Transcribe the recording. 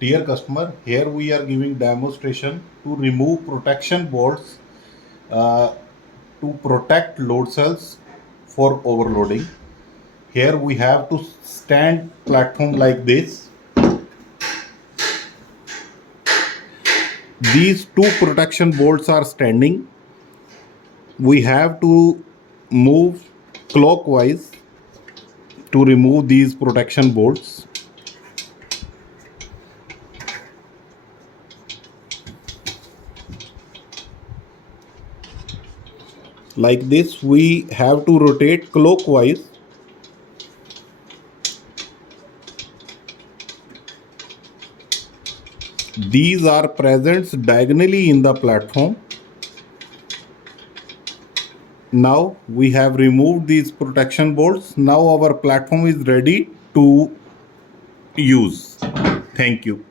Dear customer, here we are giving demonstration to remove protection bolts to protect load cells for overloading. Here we have to stand platform like this. These two protection bolts are standing. We have to move clockwise to remove these protection bolts. Like this, we have to rotate clockwise. These are present diagonally in the platform. Now we have removed these protection bolts. Now our platform is ready to use. Thank you.